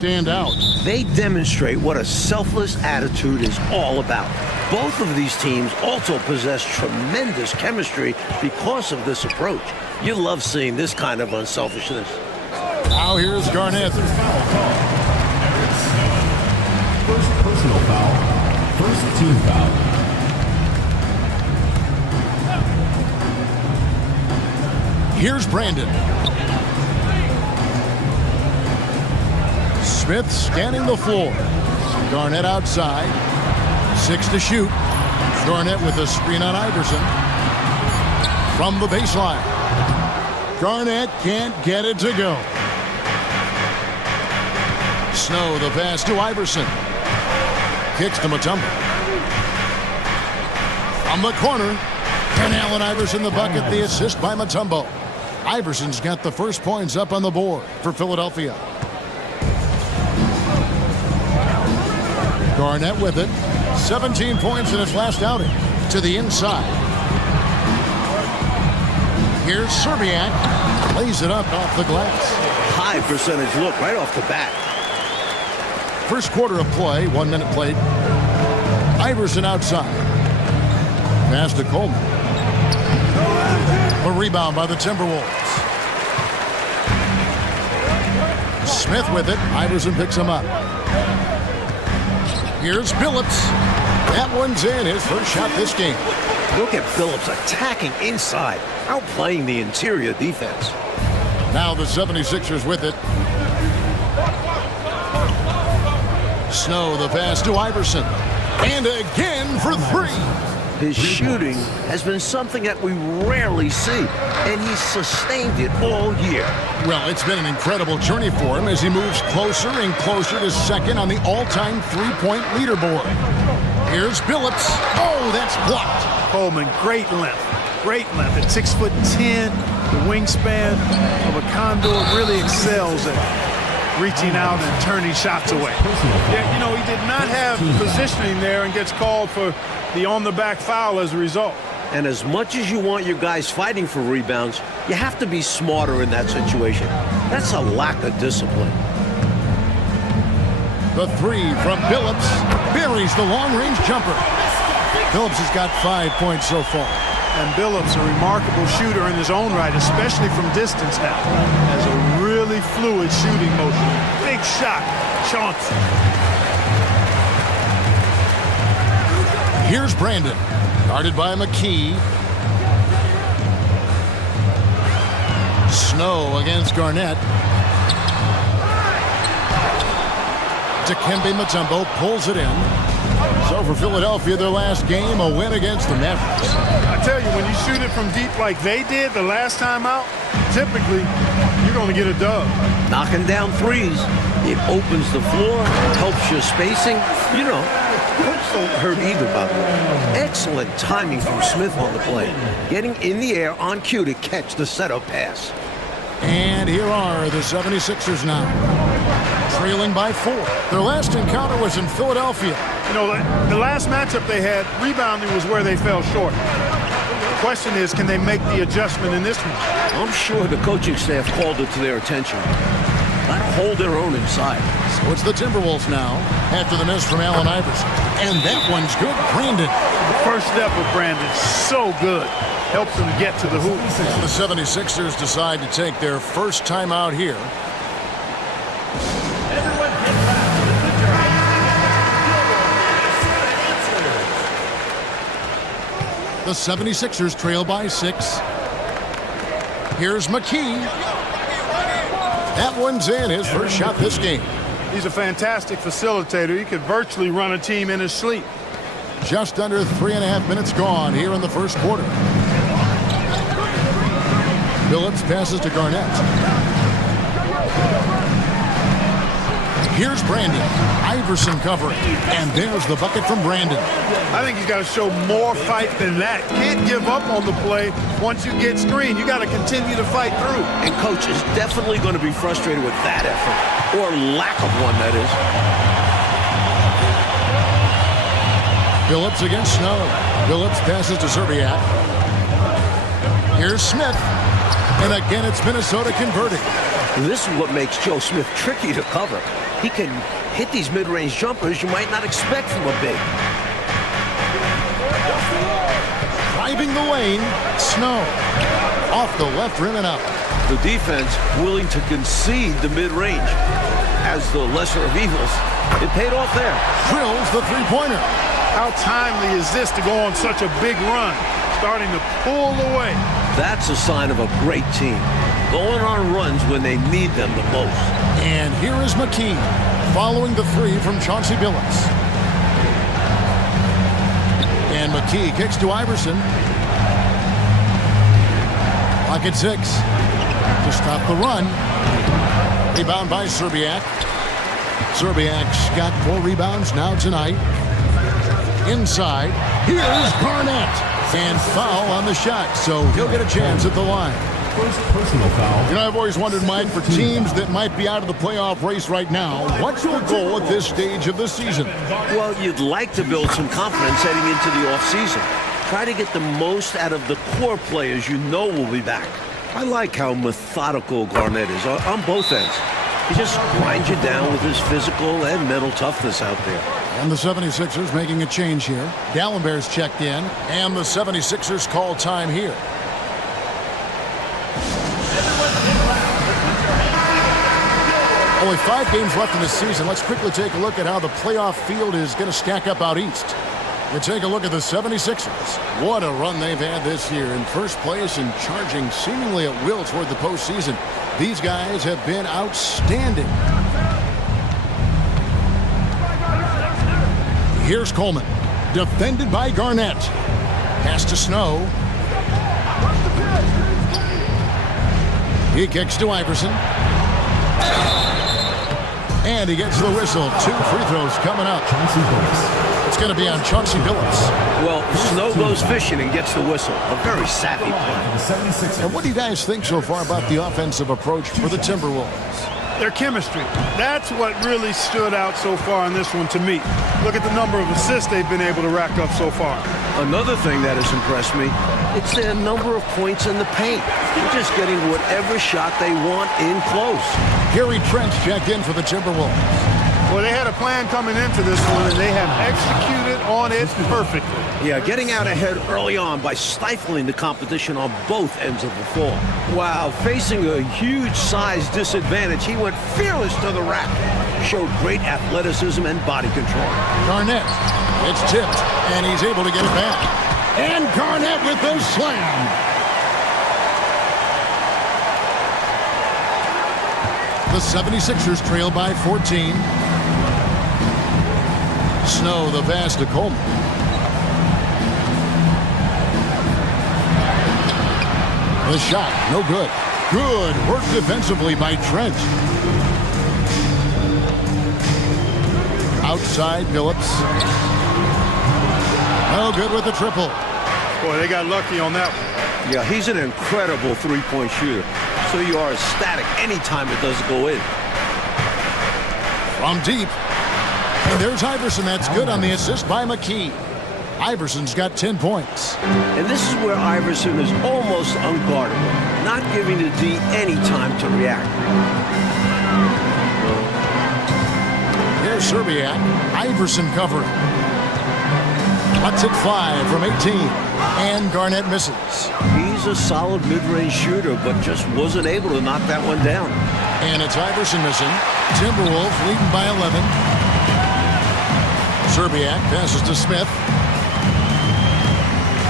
stand out. They demonstrate what a selfless attitude is all about. Both of these teams also possess tremendous chemistry because of this approach. You love seeing this kind of unselfishness. Now here's Garnett. First personal foul. First team foul. Here's Brandon. Smith scanning the floor. Garnett outside. 6 to shoot. Garnett with a screen on Iverson. From the baseline. Garnett can't get it to go. Snow the pass to Iverson. Kicks to Mutombo. From the corner. And Allen Iverson the bucket. The assist by Mutombo. Iverson's got the first points up on the board for Philadelphia. Garnett with it. 17 points in his last outing. To the inside. Here's Serbiak. Lays it up off the glass. High percentage look right off the bat. First quarter of play. 1 minute played. Iverson outside. Pass to Coleman. A rebound by the Timberwolves. Smith with it. Iverson picks him up. Here's Billups. That one's in. His first shot this game. Look at Phillips attacking inside, outplaying the interior defense. Now the 76ers with it. Snow the pass to Iverson. And again for 3. His shooting has been something that we rarely see, and he's sustained it all year. Well, it's been an incredible journey for him as he moves closer and closer to second on the all-time three-point leaderboard. Here's Billups. Oh, that's blocked. Coleman, great length. Great length. At 6'10", the wingspan of a condor really excels at reaching out and turning shots away. Yeah, you know, he did not have positioning there and gets called for the on-the-back foul as a result. And as much as you want your guys fighting for rebounds, you have to be smarter in that situation. That's a lack of discipline. The 3 from Billups buries the long-range jumper. Billups has got 5 points so far. And Billups, a remarkable shooter in his own right, especially from distance now. Has a really fluid shooting motion. Big shot. Chauncey. Here's Brandon. Guarded by McKee. Snow against Garnett. Dikembe Mutombo pulls it in. So for Philadelphia, their last game, a win against the Mavericks. I tell you, when you shoot it from deep like they did the last time out, typically you're going to get a dub. Knocking down threes, it opens the floor, helps your spacing. You know, points don't hurt either, by the way. Excellent timing from Smith on the play, getting in the air on cue to catch the setup pass. And here are the 76ers now, trailing by 4. Their last encounter was in Philadelphia. You know, the last matchup they had, rebounding was where they fell short. The question is, can they make the adjustment in this one? I'm sure the coaching staff called it to their attention. Not hold their own inside. So it's the Timberwolves now, after the miss from Allen Iverson. And that one's good. Brandon. The first step of Brandon, so good. Helps them get to the hoop. The 76ers decide to take their first time out here. The 76ers trail by 6. Here's McKee. That one's in. His first shot this game. He's a fantastic facilitator. He could virtually run a team in his sleep. Just under 3.5 minutes gone here in the first quarter. Billups passes to Garnett. Here's Brandon. Iverson covering. And there's the bucket from Brandon. I think he's got to show more fight than that. Can't give up on the play once you get screened. You got to continue to fight through. And coach is definitely going to be frustrated with that effort. Or lack of one, that is. Billups against Snow. Billups passes to Serbiak. Here's Smith. And again, it's Minnesota converting. This is what makes Joe Smith tricky to cover. He can hit these mid-range jumpers you might not expect from a big. Driving the lane, Snow. Off the left rim and out. The defense willing to concede the mid-range as the lesser of evils. It paid off there. Drills the three-pointer. How timely is this to go on such a big run? Starting to pull away. That's a sign of a great team. Going on runs when they need them the most. And here is McKee following the three from Chauncey Billups. And McKee kicks to Iverson. Clock at 6. To stop the run. Rebound by Serbiak. Serbiak's got 4 rebounds now tonight. Inside. Here's Garnett. And foul on the shot, so he'll get a chance at the line. First personal foul. You know, I've always wondered, Mike, for teams that might be out of the playoff race right now, what's your goal at this stage of the season? Well, you'd like to build some confidence heading into the offseason. Try to get the most out of the core players you know will be back. I like how methodical Garnett is on both ends. He just grinds you down with his physical and mental toughness out there. And the 76ers making a change here. Gallenberg's checked in, and the 76ers call time here. Only 5 games left in the season. Let's quickly take a look at how the playoff field is going to stack up out east. You take a look at the 76ers. What a run they've had this year. In first place and charging seemingly at will toward the postseason. These guys have been outstanding. Here's Coleman. Defended by Garnett. Pass to Snow. He kicks to Iverson. And he gets the whistle. 2 free throws coming up. It's going to be on Chauncey Billups. Well, Snow goes fishing and gets the whistle. A very savvy play. And what do you guys think so far about the offensive approach for the Timberwolves? Their chemistry. That's what really stood out so far in this one to me. Look at the number of assists they've been able to rack up so far. Another thing that has impressed me, it's their number of points in the paint. They're just getting whatever shot they want in close. Gary Trent checked in for the Timberwolves. Well, they had a plan coming into this one, and they have executed on it perfectly. Yeah, getting out ahead early on by stifling the competition on both ends of the floor. Wow, facing a huge size disadvantage, he went fearless to the rack. Showed great athleticism and body control. Garnett, it's tipped, and he's able to get it back. And Garnett with the slam. The 76ers trail by 14. Snow, the pass to Coleman. The shot, no good. Good work defensively by Trent. Outside, Billups. No good with the triple. Boy, they got lucky on that one. Yeah, he's an incredible three-point shooter. So you are ecstatic anytime it doesn't go in. From deep. And there's Iverson. That's good on the assist by McKee. Iverson's got 10 points. And this is where Iverson is almost unguardable, not giving the D any time to react. Here's Serbiak. Iverson covering. Lets it fly from 18. And Garnett misses. He's a solid mid-range shooter, but just wasn't able to knock that one down. And it's Iverson missing. Timberwolves leading by 11. Serbiak passes to Smith.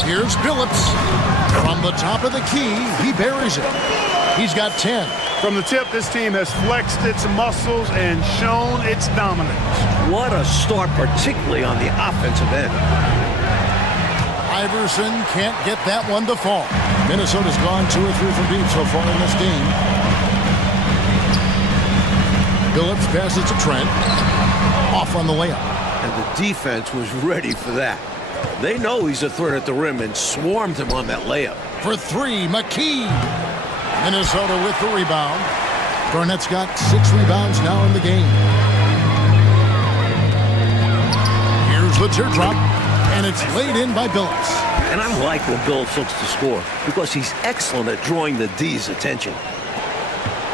Here's Billups. From the top of the key, he buries it. He's got 10. From the tip, this team has flexed its muscles and shown its dominance. What a start, particularly on the offensive end. Iverson can't get that one to fall. Minnesota's gone 2 or 3 from deep so far in this game. Billups passes to Trent. Off on the layup. And the defense was ready for that. They know he's a threat at the rim and swarmed him on that layup. For 3, McKee. Minnesota with the rebound. Garnett's got 6 rebounds now in the game. Here's the teardrop. And it's laid in by Billups. And I like when Billups looks to score because he's excellent at drawing the D's attention.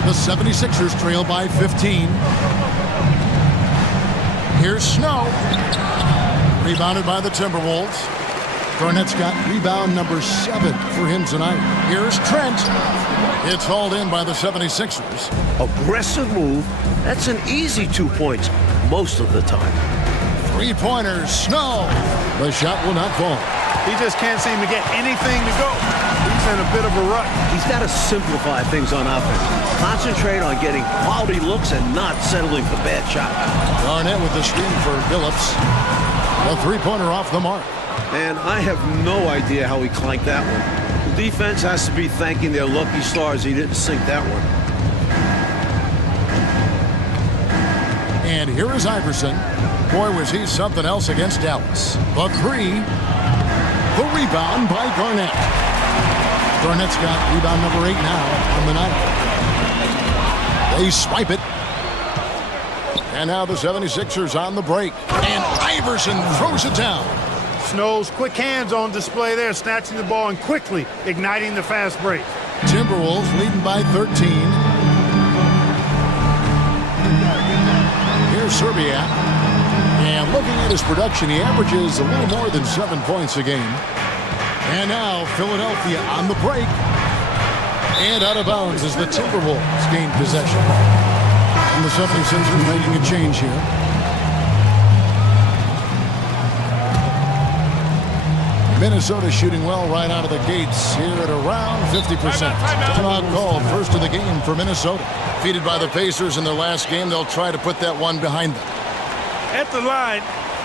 The 76ers trail by 15. Here's Snow. Rebounded by the Timberwolves. Garnett's got rebound number 7 for him tonight. Here's Trent. It's hauled in by the 76ers. Aggressive move. That's an easy 2 points most of the time. Three-pointers, Snow. The shot will not fall. He just can't seem to get anything to go. He's in a bit of a rut. He's got to simplify things on offense. Concentrate on getting quality looks and not settling for bad shots. Garnett with the screen for Phillips. A three-pointer off the mark. And I have no idea how he clanked that one. The defense has to be thanking their lucky stars he didn't sink that one. And here is Iverson. Boy, was he something else against Dallas. The three. The rebound by Garnett. Garnett's got rebound number 8 now on the night. They swipe it. And now the 76ers on the break. And Iverson throws it down. Snow's quick hands on display there, snatching the ball and quickly igniting the fast break. Timberwolves leading by 13. Here's Serbiak. And looking at his production, he averages a little more than 7 points a game. And now Philadelphia on the break. And out of bounds as the Timberwolves gain possession. And the 76ers making a change here. Minnesota shooting well right out of the gates here at around 50%. Timeout called, first of the game for Minnesota. Defeated by the Pacers in their last game, they'll try to put that one behind them. At the line,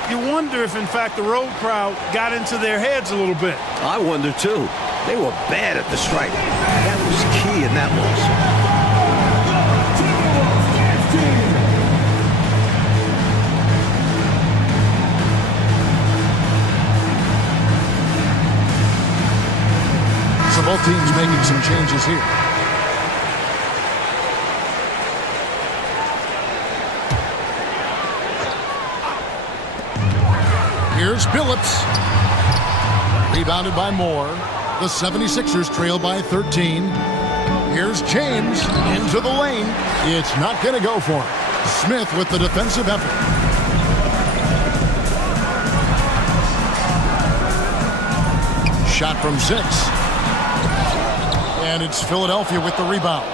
you wonder if, in fact, the road crowd got into their heads a little bit. I wonder, too. They were bad at the strike. That was key in that loss. So both teams making some changes here. Here's Phillips. Rebounded by Moore. The 76ers trail by 13. Here's James into the lane. It's not going to go for him. Smith with the defensive effort. Shot from 6. And it's Philadelphia with the rebound.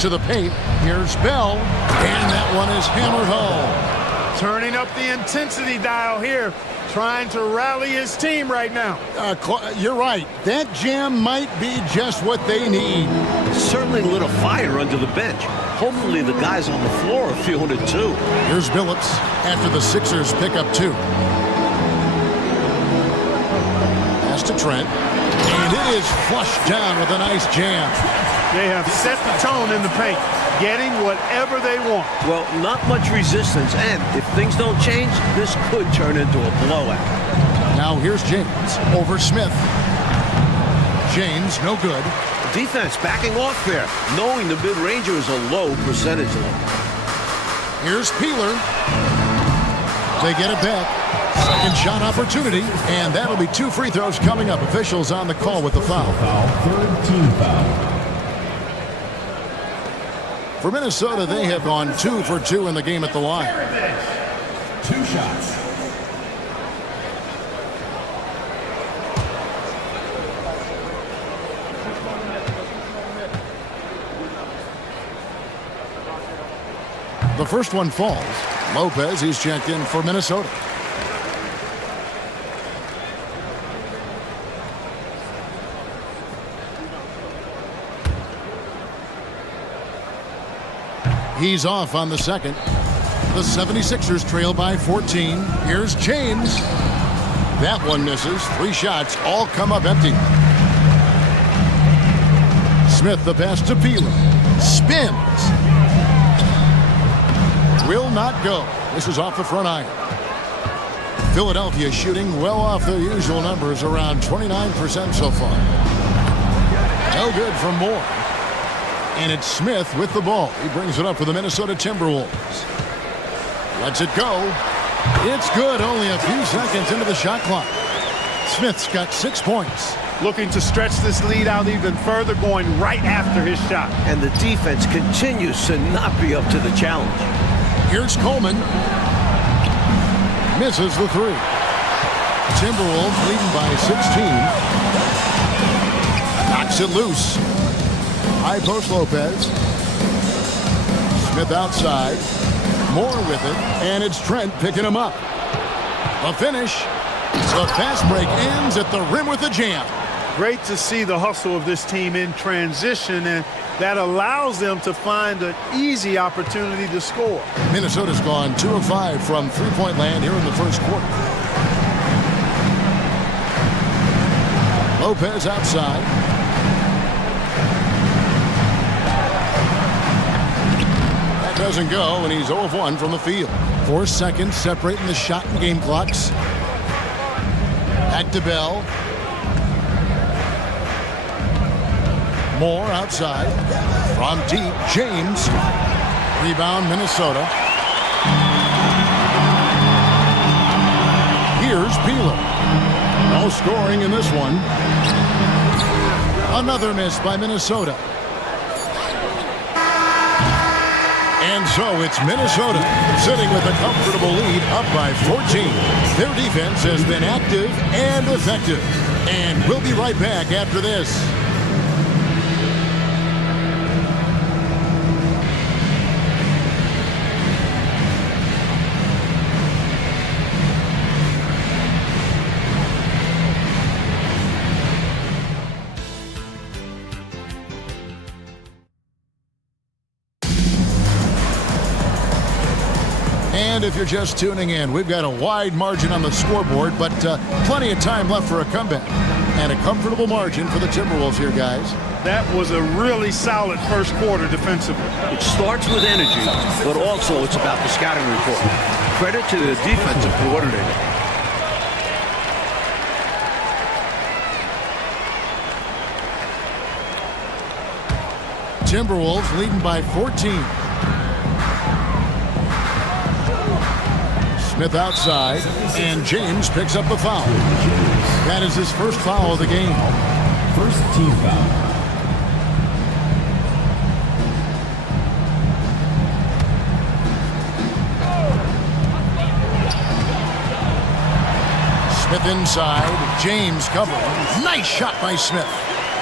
To the paint. Here's Bell. And that one is hammered home. Turning up the intensity dial here, trying to rally his team right now. You're right. That jam might be just what they need. Certainly lit a fire under the bench. Hopefully the guys on the floor are feeling it too. Here's Phillips after the Sixers pick up 2. Pass to Trent. And it is flushed down with a nice jam. They have set the tone in the paint, getting whatever they want. Well, not much resistance, and if things don't change, this could turn into a blowout. Now here's James over Smith. James, no good. Defense backing off there, knowing the mid-ranger is a low percentage level. Here's Peeler. They get it back. Second shot opportunity, and that'll be 2 free throws coming up. Officials on the call with the foul. Third team foul. For Minnesota, they have gone 2 for 2 in the game at the line. 2 shots. The first one falls. Lopez, he's checked in for Minnesota. He's off on the second. The 76ers trail by 14. Here's James. That one misses. 3 shots all come up empty. Smith the pass to Peeler. Spins. Will not go. This is off the front iron. Philadelphia shooting well off their usual numbers, around 29% so far. No good from Moore. And it's Smith with the ball. He brings it up for the Minnesota Timberwolves. Lets it go. It's good. Only a few seconds into the shot clock. Smith's got 6 points. Looking to stretch this lead out even further, going right after his shot. And the defense continues to not be up to the challenge. Here's Coleman. Misses the three. Timberwolves leading by 16. Knocks it loose. High post Lopez. Smith outside. Moore with it. And it's Trent picking him up. The finish. The fast break ends at the rim with a jam. Great to see the hustle of this team in transition, and that allows them to find an easy opportunity to score. Minnesota's gone 2 of 5 from three-point land here in the first quarter. Lopez outside. That doesn't go, and he's 0 of 1 from the field. 4 seconds separating the shot and game clocks. Back to Bell. Moore outside. From deep, James. Rebound, Minnesota. Here's Peeler. No scoring in this one. Another miss by Minnesota. And so it's Minnesota sitting with a comfortable lead, up by 14. Their defense has been active and effective. And we'll be right back after this. And if you're just tuning in, we've got a wide margin on the scoreboard, but plenty of time left for a comeback. And a comfortable margin for the Timberwolves here, guys. That was a really solid first quarter defensively. It starts with energy, but also it's about the scouting report. Credit to the defensive coordinator. Timberwolves leading by 14. Smith outside, and James picks up the foul. That is his first foul of the game. First team foul. Smith inside, James covering. Nice shot by Smith.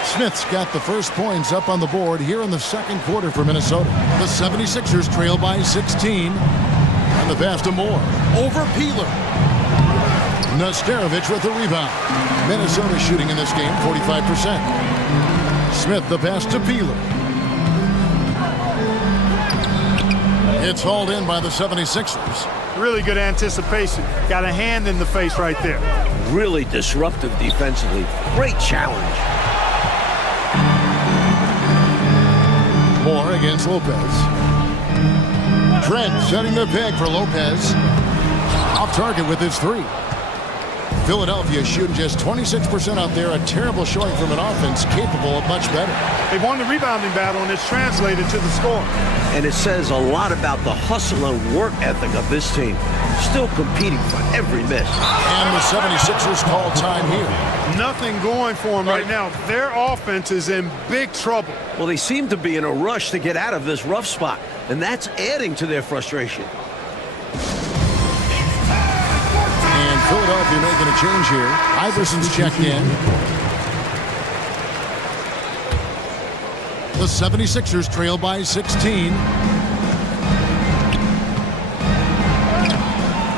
Smith's got the first points up on the board here in the second quarter for Minnesota. The 76ers trail by 16. And the pass to Moore. Over Peeler. Nesterovic with the rebound. Minnesota shooting in this game 45%. Smith the pass to Peeler. It's hauled in by the 76ers. Really good anticipation. Got a hand in the face right there. Really disruptive defensively. Great challenge. Moore against Lopez. Trent setting the peg for Lopez. Off target with his three. Philadelphia shooting just 26% out there. A terrible showing from an offense capable of much better. They won the rebounding battle, and it's translated to the score. And it says a lot about the hustle and work ethic of this team. Still competing for every miss. And the 76ers call time here. Nothing going for them right now. Their offense is in big trouble. Well, they seem to be in a rush to get out of this rough spot, and that's adding to their frustration. And Philadelphia making a change here. Iverson's checked in. The 76ers trail by 16.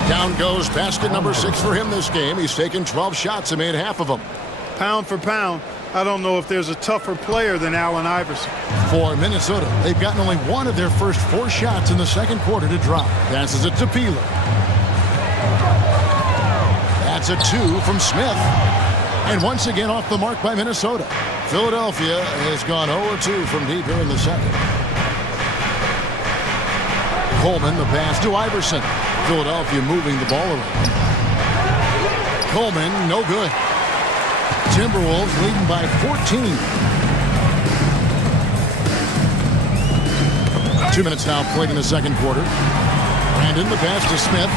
Down goes basket number 6 for him this game. He's taken 12 shots and made half of them. Pound for pound, I don't know if there's a tougher player than Allen Iverson. For Minnesota, they've gotten only one of their first 4 shots in the second quarter to drop. Passes it to Peeler. That's a 2 from Smith. And once again off the mark by Minnesota. Philadelphia has gone 0-2 from deep here in the second. Coleman, the pass to Iverson. Philadelphia moving the ball around. Coleman, no good. Timberwolves leading by 14. 2 minutes now played in the second quarter. And in the pass to Smith.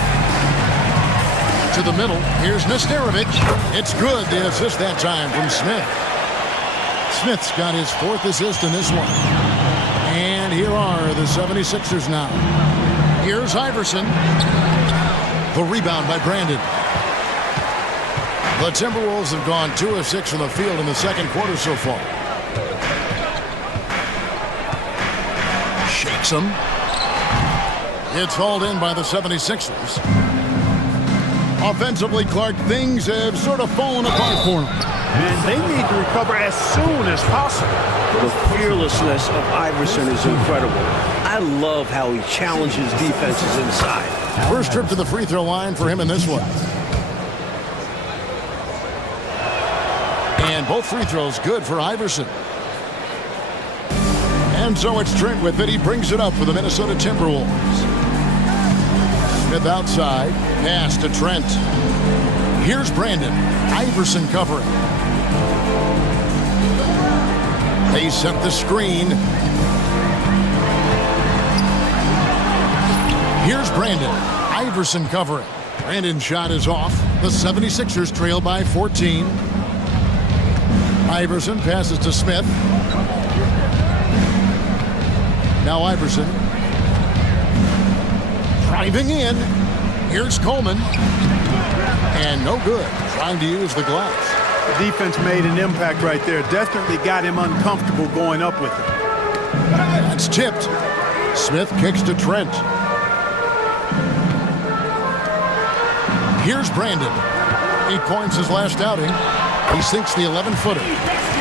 To the middle. Here's Nesterovic. It's good. The assist that time from Smith. Smith's got his 4th assist in this one. And here are the 76ers now. Here's Iverson. The rebound by Brandon. The Timberwolves have gone 2 of 6 from the field in the second quarter so far. Shakes him. It's hauled in by the 76ers. Offensively, Clark, things have sort of fallen apart for him. And they need to recover as soon as possible. The fearlessness of Iverson is incredible. I love how he challenges defenses inside. First trip to the free throw line for him in this one. And both free throws good for Iverson. And so it's Trent with it. He brings it up for the Minnesota Timberwolves. Smith outside. Pass to Trent. Here's Brandon. Iverson covering. They set the screen. Here's Brandon. Iverson covering. Brandon's shot is off. The 76ers trail by 14. Iverson passes to Smith. Now Iverson. Driving in. Here's Coleman. And no good. Trying to use the glass. The defense made an impact right there. Definitely got him uncomfortable going up with it. That's tipped. Smith kicks to Trent. Here's Brandon. 8 points his last outing. He sinks the 11-footer.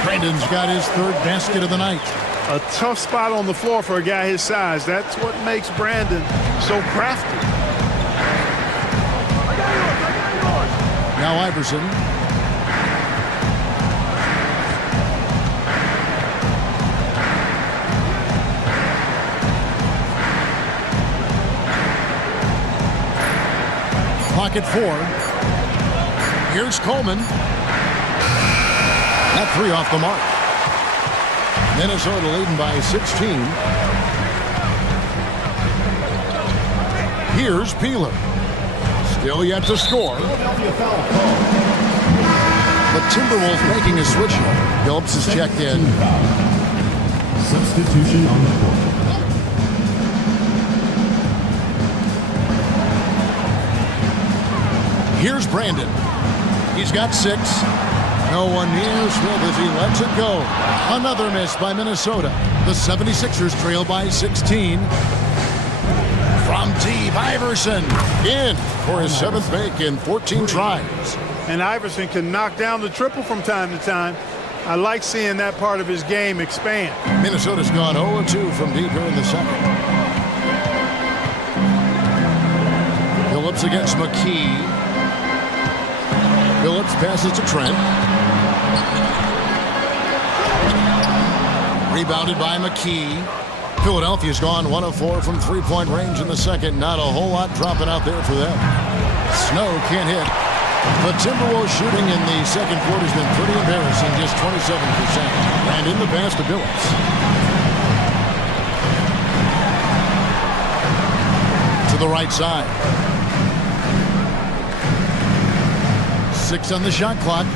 Brandon's got his 3rd basket of the night. A tough spot on the floor for a guy his size. That's what makes Brandon so crafty. Now Iverson. Pocket 4. Here's Coleman. That 3 off the mark. Minnesota leading by 16. Here's Peeler. Still yet to score. The Timberwolves making a switch here. Phillips is checked in. Substitution on the court. Here's Brandon. He's got 6. No one near Smith as he lets it go. Another miss by Minnesota. The 76ers trail by 16. From deep, Iverson in for his 7th make in 14 tries. And Iverson can knock down the triple from time to time. I like seeing that part of his game expand. Minnesota's gone 0-2 from deep here in the second. Phillips against McKee. Phillips passes to Trent. Rebounded by McKee. Philadelphia's gone 1 of 4 from 3-point range in the second. Not a whole lot dropping out there for them. Snow can't hit. The Timberwolves shooting in the second quarter has been pretty embarrassing, just 27%. And in the pass to Phillips. To the right side. 6 on the shot clock.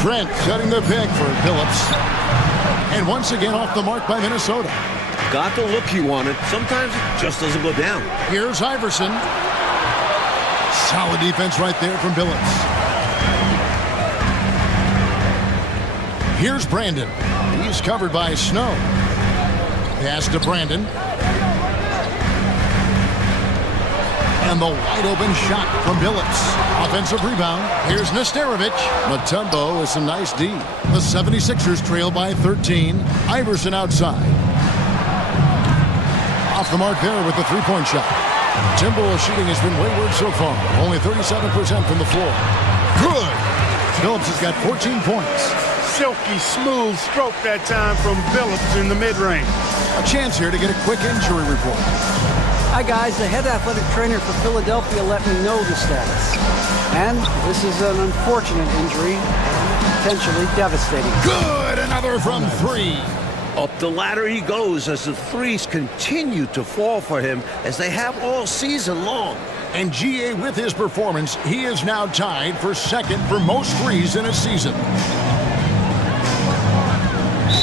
Trent setting the pick for Phillips. And once again off the mark by Minnesota. Got the look he wanted. Sometimes it just doesn't go down. Here's Iverson. Solid defense right there from Phillips. Here's Brandon. He's covered by Snow. Pass to Brandon. And the wide open shot from Phillips. Offensive rebound. Here's Nesterovic. Mutombo with some nice D. The 76ers trail by 13. Iverson outside. Off the mark there with the 3-point shot. Timberwolves shooting has been wayward so far. Only 37% from the floor. Good. Phillips has got 14 points. Silky smooth stroke that time from Phillips in the mid-range. A chance here to get a quick injury report. Hi guys, the head athletic trainer for Philadelphia let me know the status. And this is an unfortunate injury, potentially devastating. Good, another from 3. Up the ladder he goes as the threes continue to fall for him as they have all season long. And GA, with his performance, he is now tied for 2nd for most threes in a season.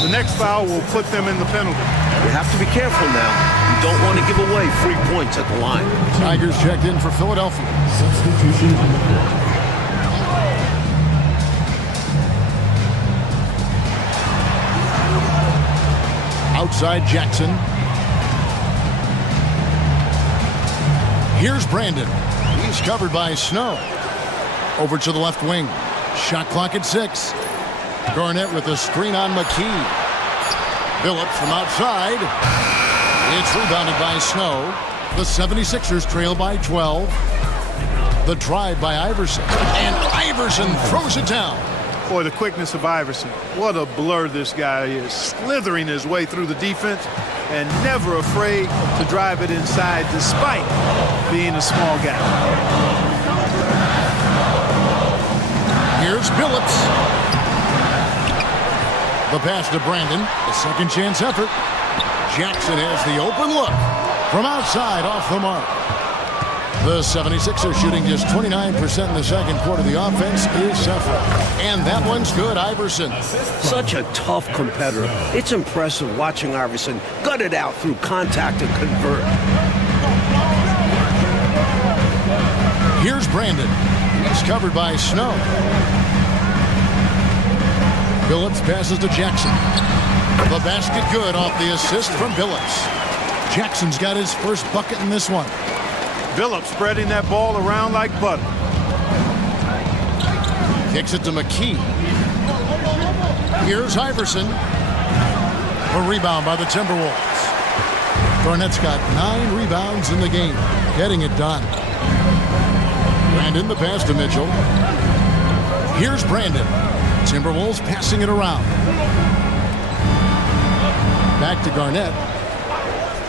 The next foul will put them in the penalty. You have to be careful now. don't want to give away free points at the line. Tigers checked in for Philadelphia. Substitution on the court. Outside Jackson. Here's Brandon. He's covered by Snow. Over to the left wing. Shot clock at 6. Garnett with a screen on McKee. Phillips from outside. It's rebounded by Snow. The 76ers trail by 12. The drive by Iverson. And Iverson throws it down. Boy, the quickness of Iverson. What a blur this guy is. Slithering his way through the defense and never afraid to drive it inside despite being a small guy. Here's Phillips. The pass to Brandon. A second chance effort. Jackson has the open look. From outside, off the mark. The 76ers shooting just 29% in the second quarter. The offense is suffering. And that one's good, Iverson. Such a tough competitor. It's impressive watching Iverson gut it out through contact and convert. Here's Brandon. He's covered by Snow. Phillips passes to Jackson. The basket good off the assist from Phillips. Jackson's got his first bucket in this one. Phillips spreading that ball around like butter. Kicks it to McKee. Here's Iverson. A rebound by the Timberwolves. Garnett's got 9 rebounds in the game. Getting it done. Brandon, the pass to Mitchell. Here's Brandon. Timberwolves passing it around. Back to Garnett.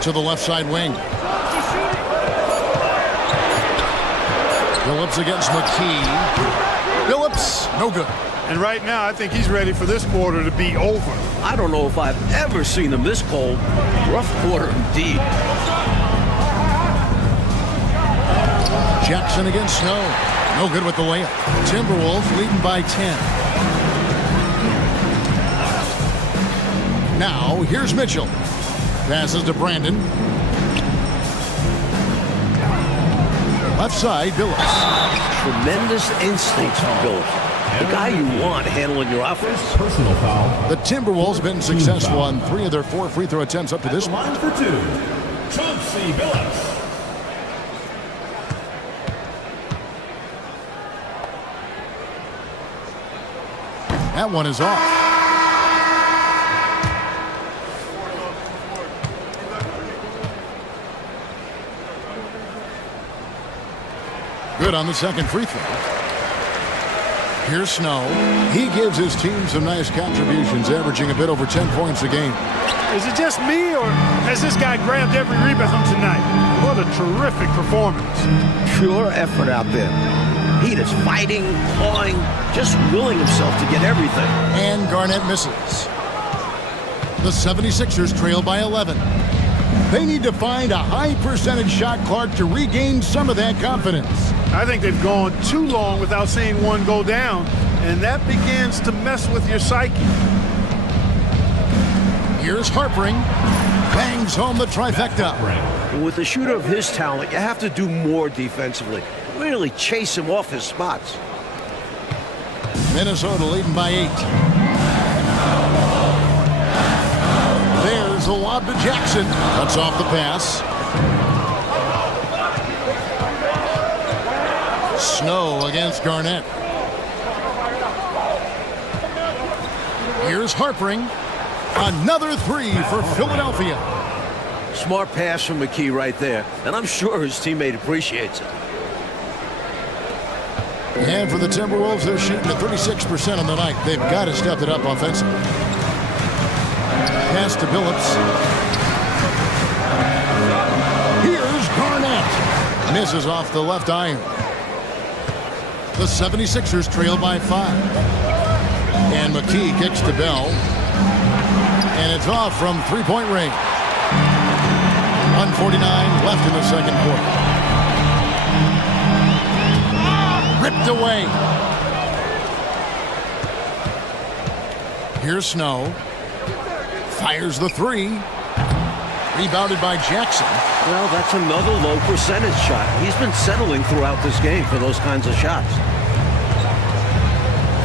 To the left side wing. Phillips against McKee. Phillips, no good. And right now, I think he's ready for this quarter to be over. I don't know if I've ever seen him this cold. Rough quarter indeed. Jackson against Snow. No good with the layup. Timberwolves leading by 10. Now, here's Mitchell. Passes to Brandon. Left side, Phillips. Tremendous instincts from Phillips. The guy you want handling your offense. Personal foul. The Timberwolves have been successful on 3 of their 4 free throw attempts up to this Line point. for 2. Chauncey Billups. That one is off. Good on the second free throw. Here's Snow. He gives his team some nice contributions, averaging a bit over 10 points a game. Is it just me, or has this guy grabbed every rebound tonight? What a terrific performance. Pure effort out there. He is fighting, clawing, just willing himself to get everything. And Garnett misses. The 76ers trail by 11. They need to find a high percentage shot, Clark, to regain some of that confidence. I think they've gone too long without seeing one go down, and that begins to mess with your psyche. Here's Harpering. Bangs home the trifecta. And with a shooter of his talent, you have to do more defensively. Really chase him off his spots. Minnesota leading by 8. There's a lob to Jackson. Cuts off the pass. Snow against Garnett. Here's Harpering. Another 3 for Philadelphia. Smart pass from McKee right there, and I'm sure his teammate appreciates it. And for the Timberwolves, they're shooting at 36% on the night. They've got to step it up offensively. Pass to Phillips. Here's Garnett. Misses off the left iron. The 76ers trail by 5. And McKee kicks to Bell. And it's off from three-point range. 1:49 left in the second quarter. Ripped away. Here's Snow. Fires the 3. Rebounded by Jackson. Well, that's another low percentage shot. He's been settling throughout this game for those kinds of shots.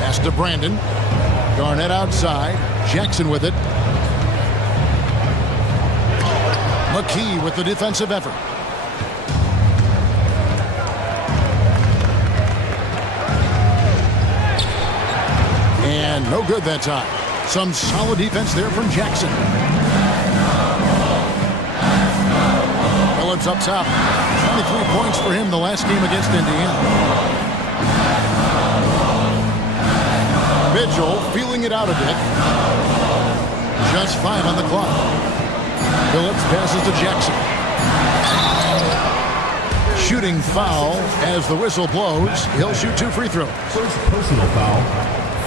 Pass to Brandon. Garnett outside. Jackson with it. McKee with the defensive effort. And no good that time. Some solid defense there from Jackson. Phillips up top. 23 points for him the last game against Indiana. Mitchell feeling it out a bit. Just 5 on the clock. Phillips passes to Jackson. Shooting foul as the whistle blows. He'll shoot 2 free throws. First personal foul.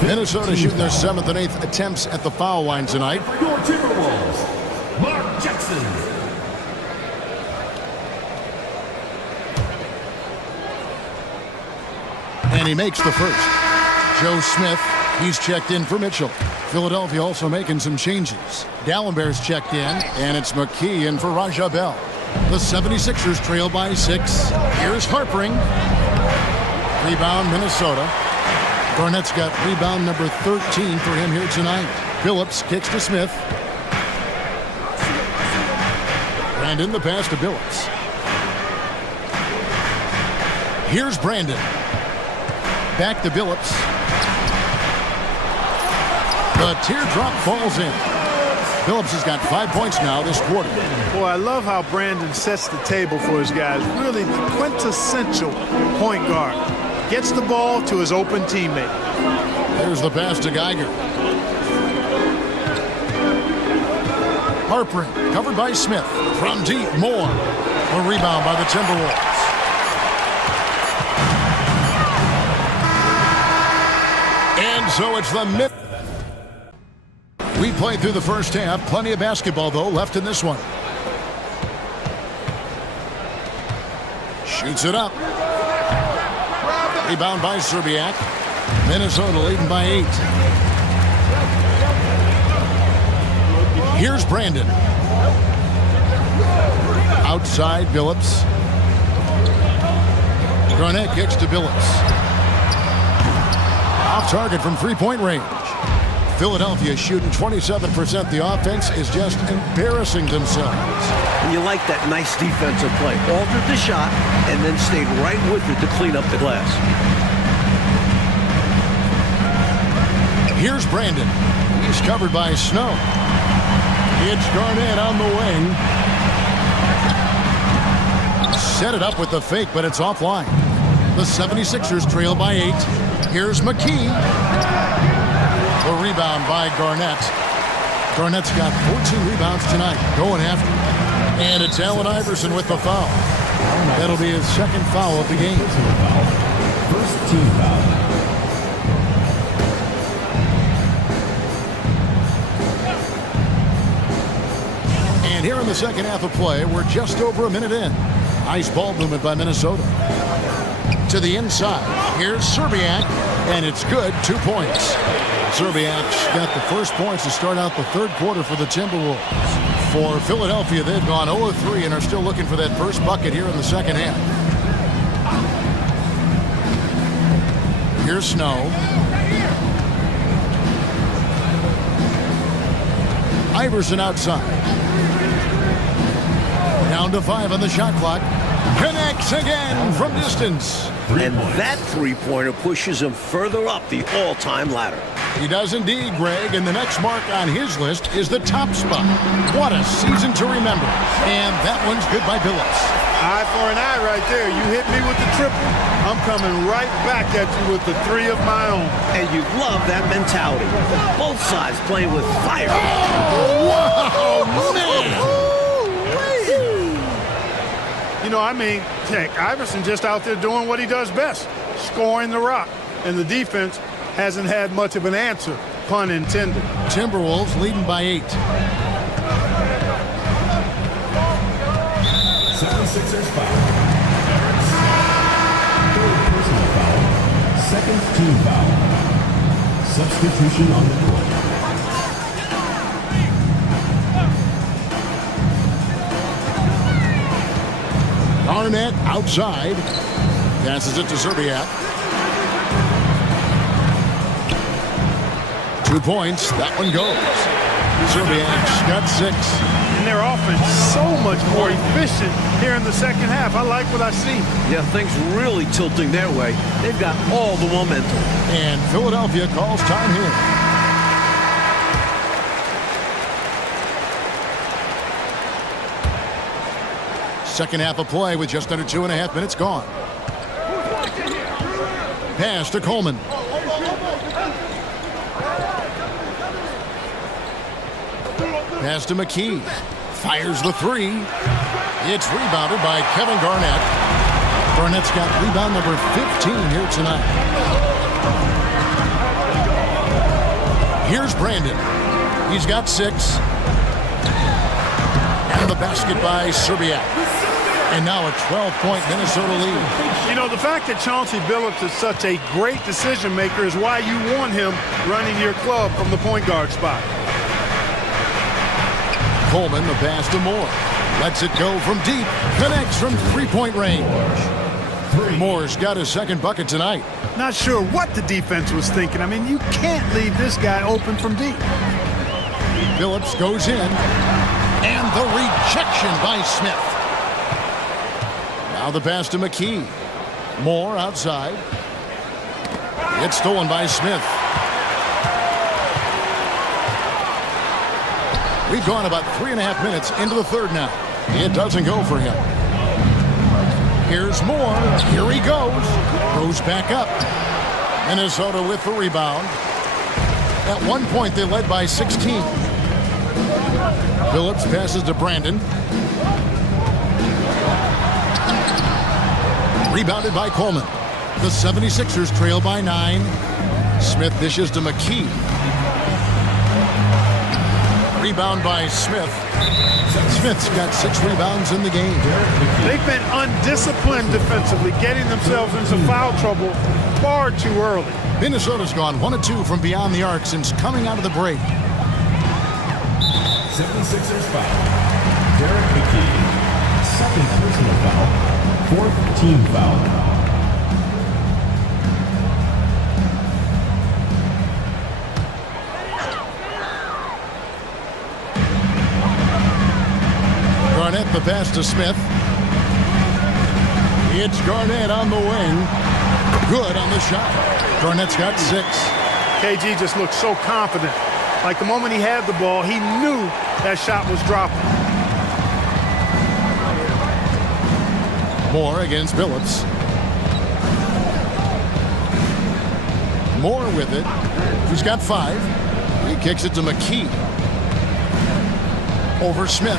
Minnesota shooting their 7th and 8th attempts at the foul line tonight. Your Timberwolves, Mark Jackson. And he makes the first. Joe Smith, he's checked in for Mitchell. Philadelphia also making some changes. Gallenberg's checked in, and it's McKee in for Raja Bell. The 76ers trail by 6. Here's Harpering. Rebound, Minnesota. Garnett's got rebound number 13 for him here tonight. Phillips kicks to Smith. Brandon, the pass to Phillips. Here's Brandon. Back to Phillips. The teardrop falls in. Phillips has got 5 points now this quarter. Boy, I love how Brandon sets the table for his guys. Really the quintessential point guard. Gets the ball to his open teammate. There's the pass to Geiger. Harpering, covered by Smith. From deep, Moore. A rebound by the Timberwolves. And so it's the mid. We played through the first half. Plenty of basketball, though, left in this one. Shoots it up. Rebound by Serbiak. Minnesota leading by 8. Here's Brandon. Outside, Phillips. Garnett kicks to Phillips. Off target from three-point range. Philadelphia shooting 27%. The offense is just embarrassing themselves. And you like that nice defensive play. Altered the shot and then stayed right with it to clean up the glass. Here's Brandon. He's covered by Snow. It's Garnett on the wing. Set it up with the fake, but it's offline. The 76ers trail by 8. Here's McKee. The rebound by Garnett. Garnett's got 14 rebounds tonight. Going after. And it's Allen Iverson with the foul. That'll be his second foul of the game. First team foul. And here in the second half of play, we're just over a minute in. Nice ball movement by Minnesota. To the inside. Here's Serbiak, and it's good. 2 points. Serbiak's got the first points to start out the third quarter for the Timberwolves. For Philadelphia, they've gone 0-3 and are still looking for that first bucket here in the second half. Here's Snow. Iverson outside. Down to 5 on the shot clock. Connects again from distance. And that three-pointer pushes him further up the all-time ladder. He does indeed, Greg, and the next mark on his list is the top spot. What a season to remember. And that one's good by Phillips. Eye for an eye right there. You hit me with the triple. I'm coming right back at you with the 3 of my own. And you love that mentality. Both sides playing with fire. Oh, man! You know, I mean, heck, Iverson just out there doing what he does best, scoring the rock. And the defense hasn't had much of an answer, pun intended. Timberwolves leading by 8. 76ers foul. Third personal foul. Second team foul. Substitution on the court. Garnett outside. Passes it to Zerbiak. 2 points. That one goes. Zerbiak's got 6. And their offense so much more efficient here in the second half. I like what I see. Yeah, things really tilting their way. They've got all the momentum. And Philadelphia calls time here. Second half of play with just under 2.5 minutes gone. Pass to Coleman. Pass to McKee. Fires the 3. It's rebounded by Kevin Garnett. Garnett's got rebound number 15 here tonight. Here's Brandon. He's got 6. And the basket by Zerbiak. And now a 12-point Minnesota lead. You know, the fact that Chauncey Billups is such a great decision maker is why you want him running your club from the point guard spot. Coleman, the pass to Moore. Lets it go from deep. Connects from three-point range. Moore's got his second bucket tonight. Not sure what the defense was thinking. I mean, you can't leave this guy open from deep. Billups goes in. And the rejection by Smith. Now the pass to McKee. Moore outside. It's stolen by Smith. We've gone about 3.5 minutes into the third now. It doesn't go for him. Here's Moore. Here he goes. Goes back up. Minnesota with the rebound. At one point, they led by 16. Billups passes to Brandon. Rebounded by Coleman. The 76ers trail by 9. Smith dishes to McKee. Rebound by Smith. Smith's got 6 rebounds in the game. They've been undisciplined defensively, getting themselves into foul trouble far too early. Minnesota's gone 1 of 2 from beyond the arc since coming out of the break. 76ers foul. Derek McKee. Second personal foul. 4th team foul. Garnett the pass to Smith. It's Garnett on the wing. Good on the shot. Garnett's got 6. KG just looked so confident. Like the moment he had the ball, he knew that shot was dropping. Moore against Billups. Moore with it. He's got 5. He kicks it to McKee. Over Smith.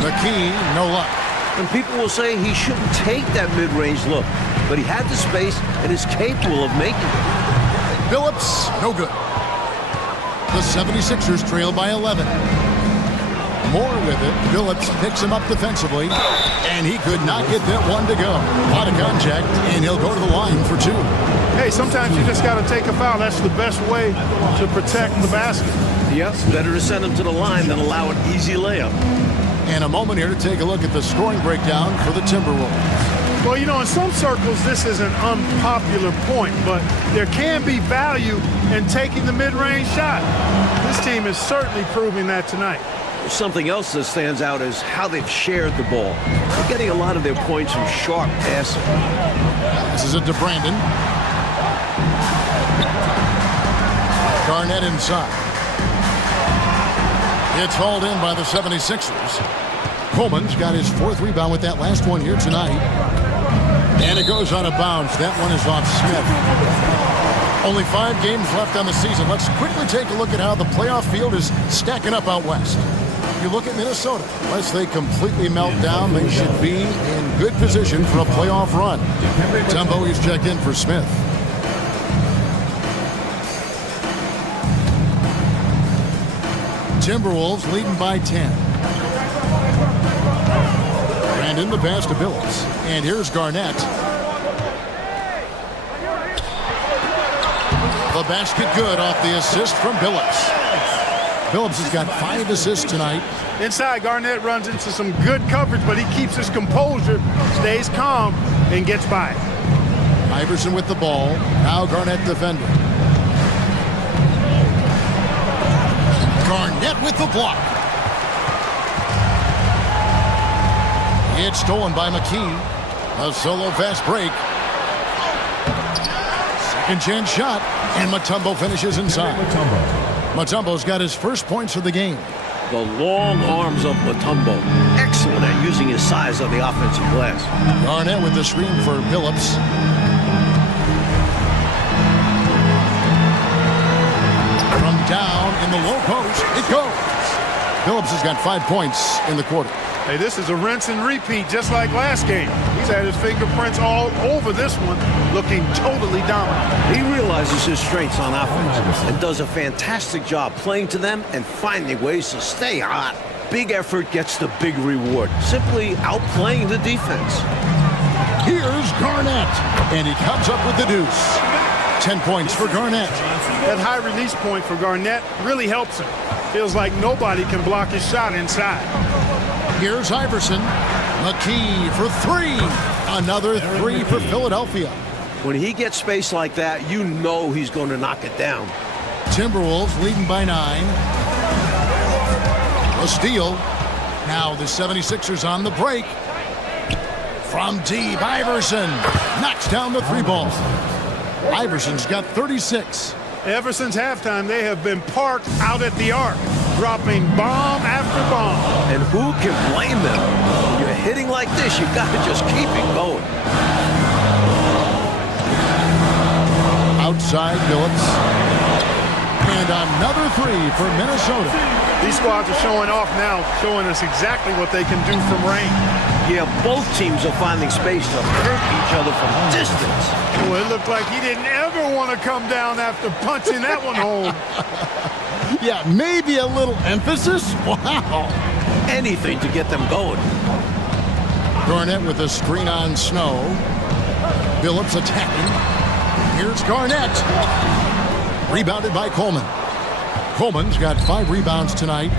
McKee, no luck. And people will say he shouldn't take that mid-range look, but he had the space and is capable of making it. Billups, no good. The 76ers trail by 11. Moore with it. Billups picks him up defensively, and he could not get that one to go. A lot of contact, and he'll go to the line for 2. Hey, sometimes you just got to take a foul. That's the best way to protect the basket. Yes, better to send him to the line than allow an easy layup. And a moment here to take a look at the scoring breakdown for the Timberwolves. Well, you know, in some circles, this is an unpopular point, but there can be value in taking the mid-range shot. This team is certainly proving that tonight. Something else that stands out is how they've shared the ball. They're getting a lot of their points from sharp passing. This is it to Brandon. Garnett inside. It's hauled in by the 76ers. Coleman's got his 4th rebound with that last one here tonight. And it goes out of bounds. That one is off Smith. Only 5 games left on the season. Let's quickly take a look at how the playoff field is stacking up out west. You look at Minnesota. Unless they completely melt down, they should be in good position for a playoff run. Tom Bowie's checked in for Smith. Timberwolves leading by 10. Brandon the pass to Billups. And here's Garnett. The basket good off the assist from Billups. Phillips has got 5 assists tonight. Inside, Garnett runs into some good coverage, but he keeps his composure, stays calm, and gets by. Iverson with the ball. Now Garnett defending. Garnett with the block. It's stolen by McKee. A solo fast break. Second chance shot. And Mutombo finishes inside. Mutombo's got his first points of the game. The long arms of Mutombo. Excellent at using his size on the offensive glass. Garnett with the screen for Phillips. From down in the low post, it goes. Phillips has got 5 points in the quarter. Hey, this is a rinse and repeat, just like last game. He's had his fingerprints all over this one, looking totally dominant. He realizes his strengths on offense and does a fantastic job playing to them and finding ways to stay hot. Big effort gets the big reward, simply outplaying the defense. Here's Garnett, and he comes up with the deuce. 10 points for Garnett. That high release point for Garnett really helps him. Feels like nobody can block his shot inside. Here's Iverson. McKee for 3. Another 3 for Philadelphia. When he gets space like that, you know he's going to knock it down. Timberwolves leading by 9. A steal. Now the 76ers on the break. From deep, Iverson knocks down the 3 ball. Iverson's got 36. Ever since halftime, they have been parked out at the arc, dropping bomb after bomb. And who can blame them? When you're hitting like this, you got to just keep it going. Outside Phillips. And another 3 for Minnesota. These squads are showing off now, showing us exactly what they can do from range. Yeah, both teams are finding space to hurt each other from distance. Well, it looked like he didn't ever want to come down after punching that one home. Yeah, maybe a little emphasis. Wow. Anything to get them going. Garnett with a screen on Snow. Phillips attacking. Here's Garnett. Rebounded by Coleman. Coleman's got 5 rebounds tonight.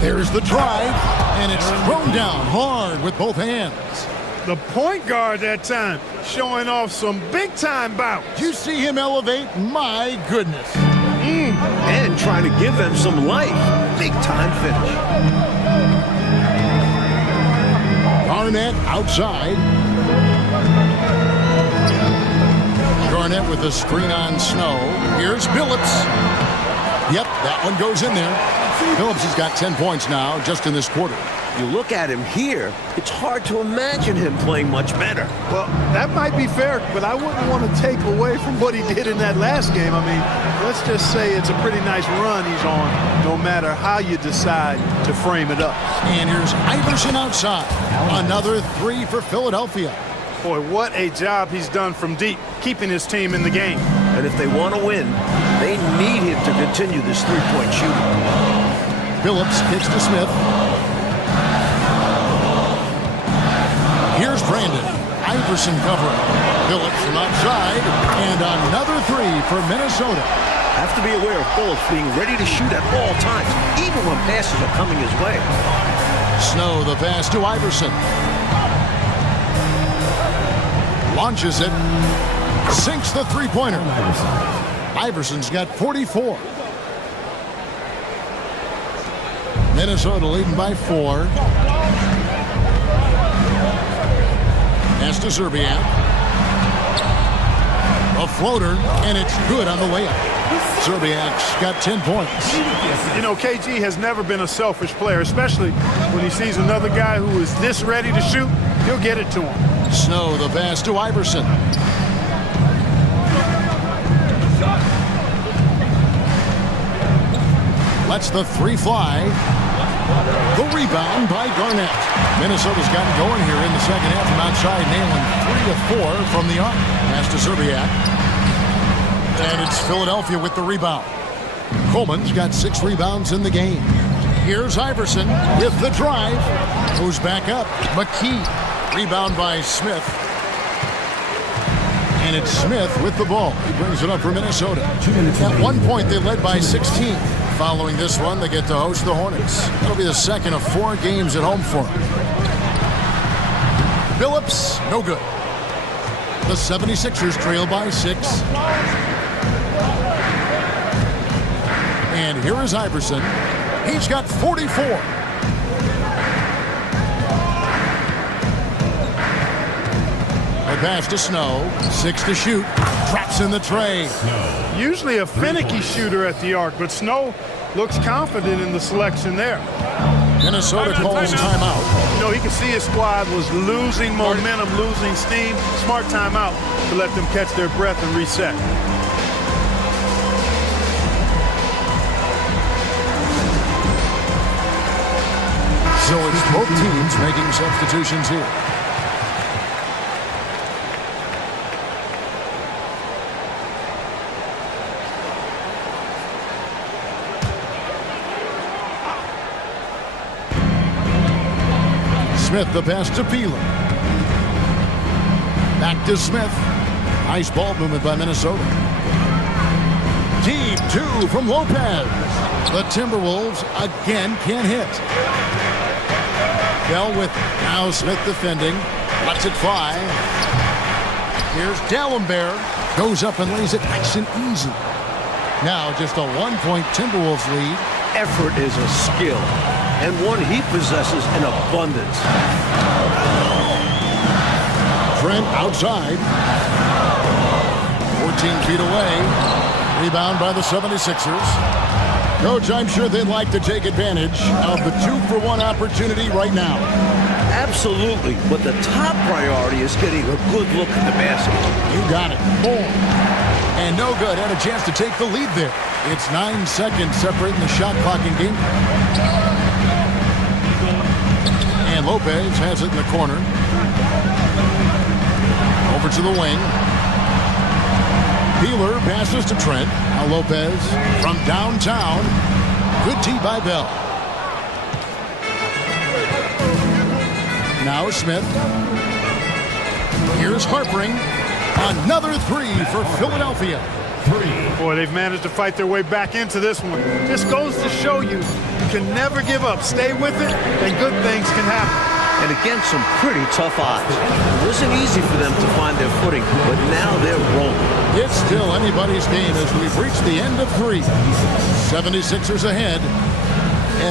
There's the drive, and it's thrown down hard with both hands. The point guard that time, showing off some big-time bounce. You see him elevate? My goodness. And trying to give them some life. Big-time finish. Garnett outside. Garnett with a screen on Snow. Here's Phillips. Yep, that one goes in there. Phillips has got 10 points now just in this quarter. You look at him here, it's hard to imagine him playing much better. Well, that might be fair, but I wouldn't want to take away from what he did in that last game. I mean, let's just say it's a pretty nice run he's on, no matter how you decide to frame it up. And here's Iverson outside. Another 3 for Philadelphia. Boy, what a job he's done from deep, keeping his team in the game. And if they want to win, they need him to continue this three-point shooting. Phillips kicks to Smith. Here's Brandon. Iverson covering. Phillips from outside. And another 3 for Minnesota. Have to be aware of Phillips being ready to shoot at all times, even when passes are coming his way. Snow the pass to Iverson. Launches it. Sinks the three-pointer. Iverson's got 44. Minnesota leading by 4. Pass to Zerbiak. A floater, and it's good on the layup. Zerbiak's got 10 points. You know, KG has never been a selfish player, especially when he sees another guy who is this ready to shoot, he'll get it to him. Snow the pass to Iverson. Lets the 3 fly. The rebound by Garnett. Minnesota's gotten going here in the second half from outside, nailing 3 of 4 from the arc. Pass to Zerbiak. And it's Philadelphia with the rebound. Coleman's got 6 rebounds in the game. Here's Iverson with the drive. Goes back up. McKee. Rebound by Smith. And it's Smith with the ball. He brings it up for Minnesota. At one point, they led by 16. Following this one, they get to host the Hornets. It'll be the second of 4 games at home for them. Phillips, no good. The 76ers trail by 6. And here is Iverson. He's got 44. The pass to Snow. 6 to shoot. Traps in the tray. Usually a finicky shooter at the arc, but Snow looks confident in the selection there. Minnesota calls timeout. You know, he could see his squad was losing momentum, losing steam. Smart timeout to let them catch their breath and reset. So it's both teams making substitutions here. Smith, the pass to Peeler. Back to Smith. Nice ball movement by Minnesota. Deep 2 from Lopez. The Timberwolves again can't hit. Bell with it. Now Smith defending. Lets it fly. Here's D'Alembert. Goes up and lays it nice and easy. Now just a 1-point Timberwolves lead. Effort is a skill, and one he possesses in abundance. Trent outside. 14 feet away. Rebound by the 76ers. Coach, I'm sure they'd like to take advantage of the 2-for-1 opportunity right now. Absolutely, but the top priority is getting a good look at the basket. You got it. Boom. And no good. Had a chance to take the lead there. It's 9 seconds separating the shot clock and game. And Lopez has it in the corner. Over to the wing. Peeler passes to Trent. Now Lopez from downtown. Good tee by Bell. Now Smith. Here's Harpering. Another 3 for Philadelphia. Boy, they've managed to fight their way back into this one. Just goes to show you can never give up. Stay with it, and good things can happen. And against some pretty tough odds. It wasn't easy for them to find their footing, but now they're rolling. It's still anybody's game as we've reached the end of 3. 76ers ahead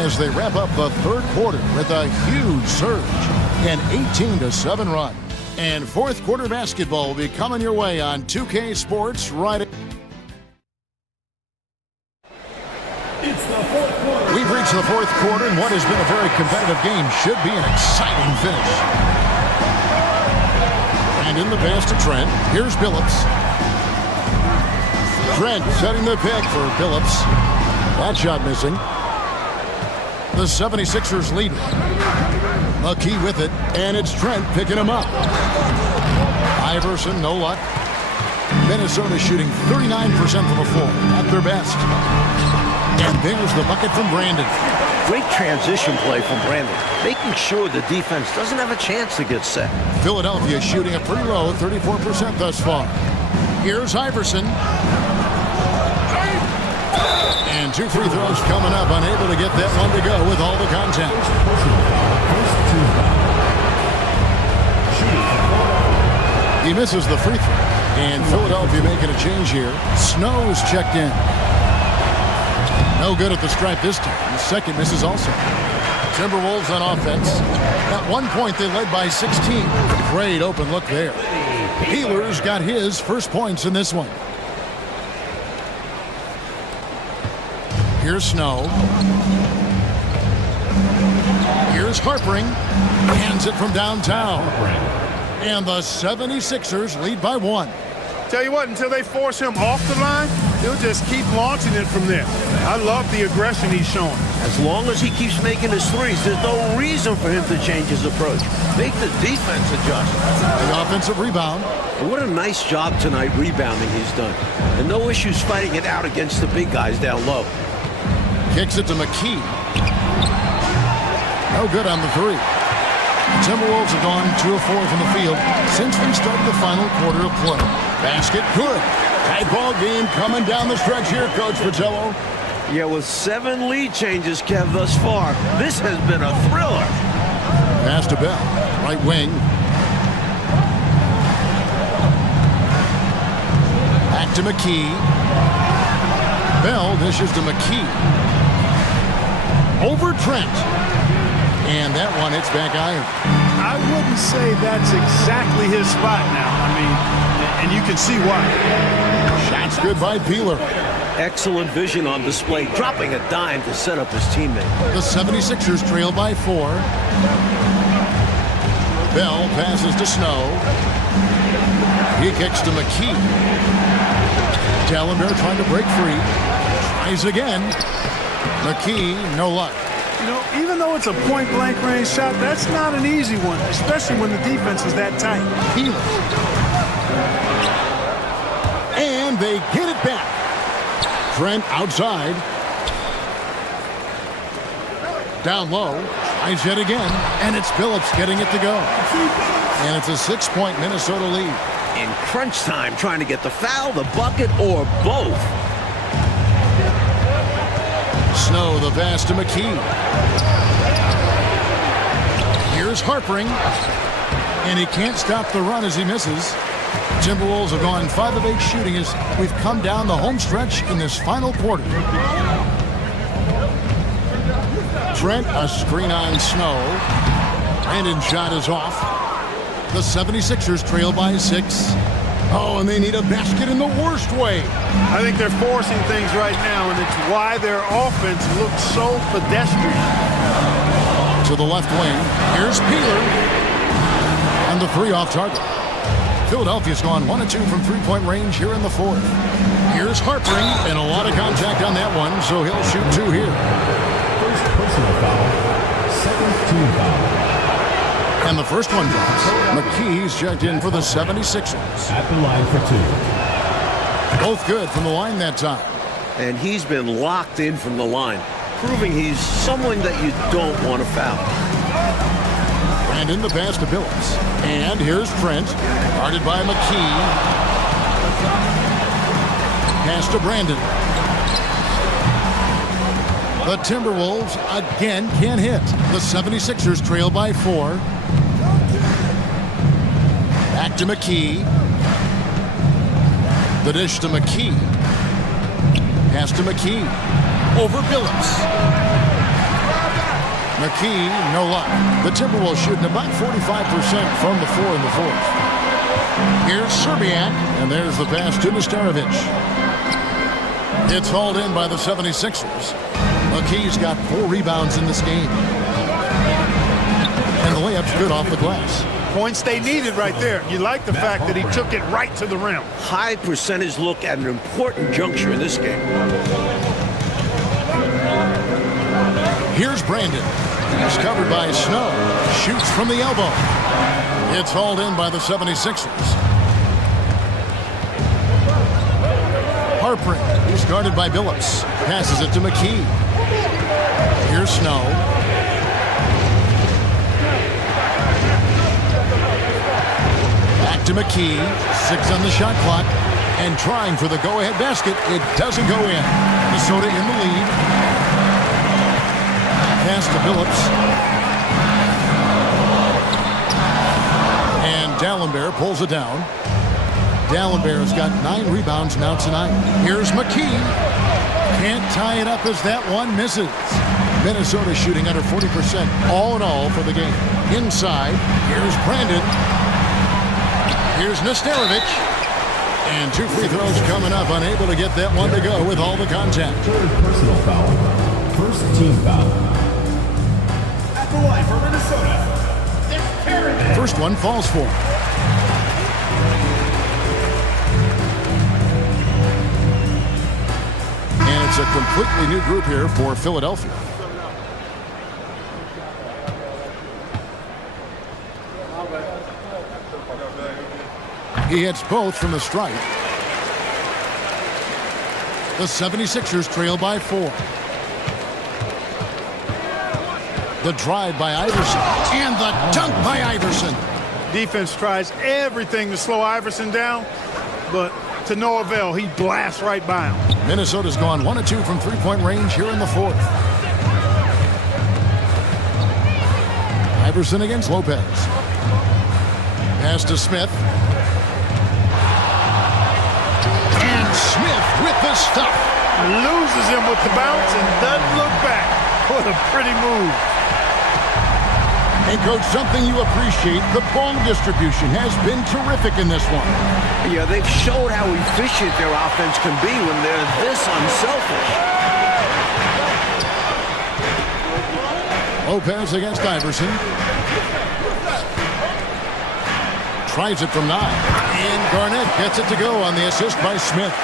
as they wrap up the third quarter with a huge surge. An 18-7 run. And fourth quarter basketball will be coming your way on 2K Sports right. We've reached the fourth quarter, and what has been a very competitive game should be an exciting finish. And in the pass to Trent, here's Billups. Trent setting the pick for Billups. That shot missing. The 76ers lead it. McKee with it, and it's Trent picking him up. Iverson, no luck. Minnesota shooting 39% from the floor at their best. And there's the bucket from Brandon. Great transition play from Brandon, making sure the defense doesn't have a chance to get set. Philadelphia shooting a pretty low 34% thus far. Here's Iverson. And 2 free throws coming up, unable to get that one to go with all the contact. He misses the free throw. And Philadelphia making a change here. Snow is checked in. No good at the stripe this time. The second misses also. Timberwolves on offense. At one point, they led by 16. Great open look there. Peeler's got his first points in this one. Here's Snow. Here's Harpering. Hands it from downtown. And the 76ers lead by 1. Tell you what, until they force him off the line, he'll just keep launching it from there. I love the aggression he's showing. As long as he keeps making his threes, there's no reason for him to change his approach. Make the defense adjust. The offensive rebound. And what a nice job tonight rebounding he's done. And no issues fighting it out against the big guys down low. Kicks it to McKee. No good on the 3. The Timberwolves have gone 2 of 4 from the field since we started the final quarter of play. Basket good. Tight ball game coming down the stretch here, Coach Patillo. Yeah, with 7 lead changes, Kev, thus far, this has been a thriller. Pass to Bell, right wing. Back to McKee. Bell dishes to McKee. Over Trent. And that one hits back iron. I wouldn't say that's exactly his spot now. I mean, and you can see why. Shots good by Peeler. Excellent vision on display, dropping a dime to set up his teammate. The 76ers trail by 4. Bell passes to Snow. He kicks to McKee. Dallenberg trying to break free. Tries again. McKee, no luck. You know, even though it's a point-blank range shot, that's not an easy one, especially when the defense is that tight. Peeler. And they get it back. Trent outside. Down low. Tries yet again. And it's Phillips getting it to go. And it's a 6-point Minnesota lead. In crunch time, trying to get the foul, the bucket, or both. Snow, the pass to McKee. Here's Harpering. And he can't stop the run as he misses. Timberwolves have gone 5 of 8 shooting as we've come down the home stretch in this final quarter. Trent, a screen on Snow. Brandon's shot is off. The 76ers trail by 6. Oh, and they need a basket in the worst way. I think they're forcing things right now, and it's why their offense looks so pedestrian. To the left wing. Here's Peeler. And the 3 off target. Philadelphia's gone 1 of 2 from three-point range here in the 4th. Here's Harpering, and a lot of contact on that one, so he'll shoot 2 here. First personal foul. Second team foul. And the first one drops. McKee's checked in for the 76ers. At the line for 2. Both good from the line that time. And he's been locked in from the line, proving he's someone that you don't want to foul. Brandon, the pass to Billups. And here's Trent, guarded by McKee. Pass to Brandon. The Timberwolves again can't hit. The 76ers trail by 4. Back to McKee. The dish to McKee. Pass to McKee. Over Billups. McKee, no luck. The Timberwolves shooting about 45% from the floor in the 4th. Here's Serbiak, and there's the pass to Nesterovic. It's hauled in by the 76ers. McKee's got 4 rebounds in this game. And the layup's good off the glass. Points they needed right there. You like the fact that he took it right to the rim. High percentage look at an important juncture in this game. Here's Brandon. He's covered by Snow. Shoots from the elbow. It's hauled in by the 76ers. Harpering. He's guarded by Billups. Passes it to McKee. Here's Snow. Back to McKee. 6 on the shot clock. And trying for the go-ahead basket. It doesn't go in. Minnesota in the lead. Pass to Billups. And Dallenberg pulls it down. Dallenberg's got 9 rebounds now tonight. Here's McKee. Can't tie it up as that one misses. Minnesota shooting under 40% all in all for the game. Inside, here's Brandon. Here's Nesterovic. And 2 free throws coming up. Unable to get that one to go with all the contact. Third personal foul. First team foul. At the line for Minnesota. First one falls for him. And it's a completely new group here for Philadelphia. He hits both from the stripe. The 76ers trail by 4. The drive by Iverson. And the dunk by Iverson. Defense tries everything to slow Iverson down, but to no avail. He blasts right by him. Minnesota's gone 1 of 2 from three-point range here in the fourth. Iverson against Lopez. Pass to Smith. And Smith with the stop. Loses him with the bounce and doesn't look back. What a pretty move. And, Coach, something you appreciate, the ball distribution has been terrific in this one. Yeah, they've showed how efficient their offense can be when they're this unselfish. Lopez against Iverson. Tries it from 9. And Garnett gets it to go on the assist by Smith.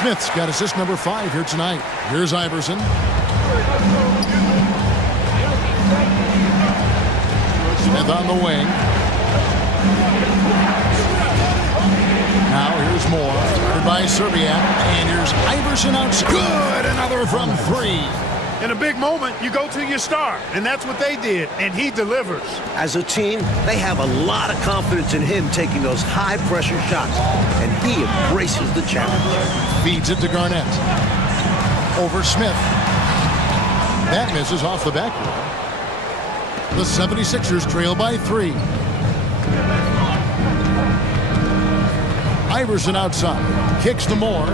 Smith's got assist number 5 here tonight. Here's Iverson. Smith on the wing. Now here's Moore. By Serbiak. And here's Iverson out. Good. Another from 3. In a big moment, you go to your star, and that's what they did, and he delivers. As a team, they have a lot of confidence in him taking those high-pressure shots, and he embraces the challenge. Feeds it to Garnett. Over Smith. That misses off the backboard. The 76ers trail by 3. Iverson outside. Kicks to Moore.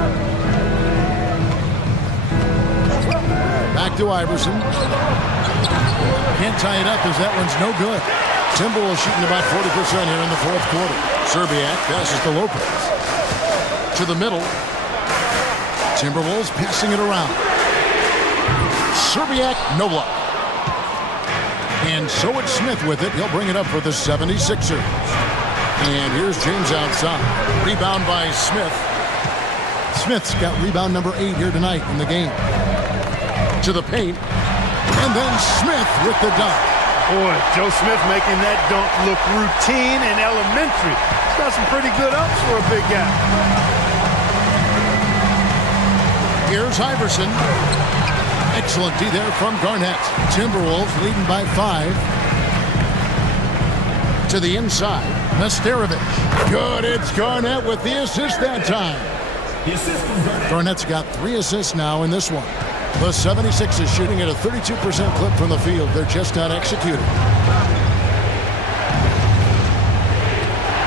Back to Iverson. Can't tie it up as that one's no good. Timberwolves shooting about 40% here in the fourth quarter. Serbiak passes to Lopez. To the middle. Timberwolves passing it around. Serbiak, no luck. And so it's Smith with it. He'll bring it up for the 76ers. And here's James outside. Rebound by Smith. Smith's got rebound number 8 here tonight in the game. To the paint. And then Smith with the dunk. Boy, Joe Smith making that dunk look routine and elementary. He's got some pretty good ups for a big guy. Here's Iverson. Excellent D there from Garnett. Timberwolves leading by 5. To the inside. Nesterovic. Good. It's Garnett with the assist that time. Garnett's got 3 assists now in this one. The 76ers shooting at a 32% clip from the field. They're just not executing.